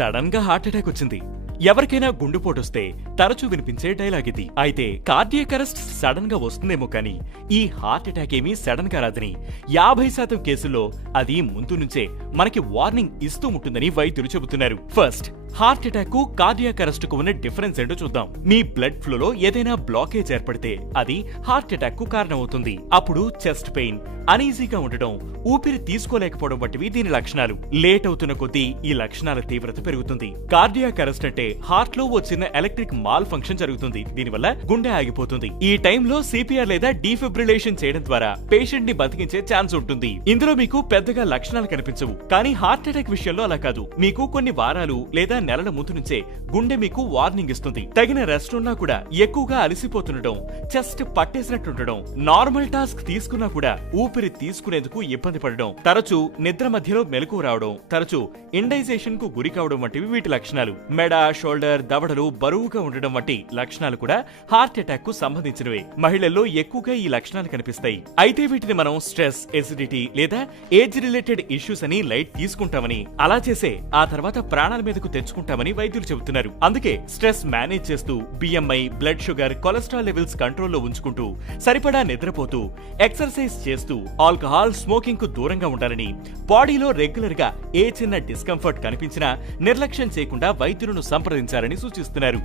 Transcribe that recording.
Sudden గా heart attack వచ్చింది. ఎవరికైనా గుండెపోటొస్తే తరచూ వినిపించే డైలాగ్ ఇది. అయితే కార్డియాక్ అరెస్ట్ సడన్ గా వస్తుందేమో కానీ ఈ హార్ట్ అటాక్ ఏమీ సడన్ గా రాదని, 50% కేసుల్లో అది ముందు నుంచే మనకి వార్నింగ్ ఇస్తూ ఉంటుందని వైద్యులు చెబుతున్నారు. ఫస్ట్, హార్ట్ అటాక్ కు కార్డియాక్ అరెస్ట్ కు ఉన్న డిఫరెన్స్ ఏంటో చూద్దాం. మీ బ్లడ్ ఫ్లోలో ఏదైనా బ్లాకేజ్ ఏర్పడితే అది హార్ట్ అటాక్ కు కారణమవుతుంది. అప్పుడు చెస్ట్ పెయిన్, అనీజీగా ఉండటం, ఊపిరి తీసుకోలేకపోవడం వంటివి దీని లక్షణాలు. లేట్ అవుతున్న కొద్దీ ఈ లక్షణాల తీవ్రత పెరుగుతుంది. కార్డియాక్ అరెస్ట్ అంటే హార్ట్ లో ఓ చిన్న ఎలక్ట్రిక్ మాల్ ఫంక్షన్ జరుగుతుంది. దీనివల్ల గుండె ఆగిపోతుంది. ఈ టైంలో సిపిఆర్ లేదా డీఫిబ్రిలేషన్ చేయడం ద్వారా పేషెంట్ ని బతికించే ఛాన్స్ ఉంటుంది. ఇందులో మీకు పెద్దగా లక్షణాలు కనిపించవు. కానీ హార్ట్ అటాక్ విషయంలో అలా కాదు. మీకు కొన్ని వారాలు లేదా నెలల ముందు నుంచే గుండె మీకు వార్నింగ్ ఇస్తుంది. తగిన రెస్ట్ ఉన్నా కూడా ఎక్కువగా అలసిపోతుండటం, చెస్ట్ పట్టేసినట్టుండడం, నార్మల్ టాస్క్ తీసుకున్నా కూడా ఊపిరి తీసుకునేందుకు ఇబ్బంది పడడం, తరచూ నిద్ర మధ్యలో మెలకువ రావడం, తరచూ ఇండైజేషన్ కు గురి కావడం వంటివి వీటి లక్షణాలు. మెడ, షోల్డర్, దవడలు బరువుగా ఉండడం వంటి లక్షణాలు కూడా హార్ట్ అటాక్ కు సంబంధించినవే. మహిళల్లో ఎక్కువగా ఈ లక్షణాలు కనిపిస్తాయి. అయితే వీటిని మనం స్ట్రెస్, ఎసిడిటీ లేదా ఏజ్ రిలేటెడ్ ఇష్యూస్ అని లైట్ తీసుకుంటామని, అలా చేసే ఆ తర్వాత ప్రాణాల మీదకు తెచ్చుకుంటామని వైద్యులు చెబుతున్నారు. అందుకే స్ట్రెస్ మేనేజ్ చేస్తూ, BMI, blood sugar, cholesterol levels కంట్రోల్లో ఉంచుకుంటూ, సరిపడా నిద్రపోతూ, ఎక్సర్సైజ్ చేస్తూ, ఆల్కహాల్, స్మోకింగ్ కు దూరంగా ఉండాలని, బాడీలో రెగ్యులర్ గా ఏ చిన్న డిస్కంఫర్ట్ కనిపించినా నిర్లక్ష్యం చేయకుండా వైద్యులను సంప్రదించాలని సూచిస్తున్నారు.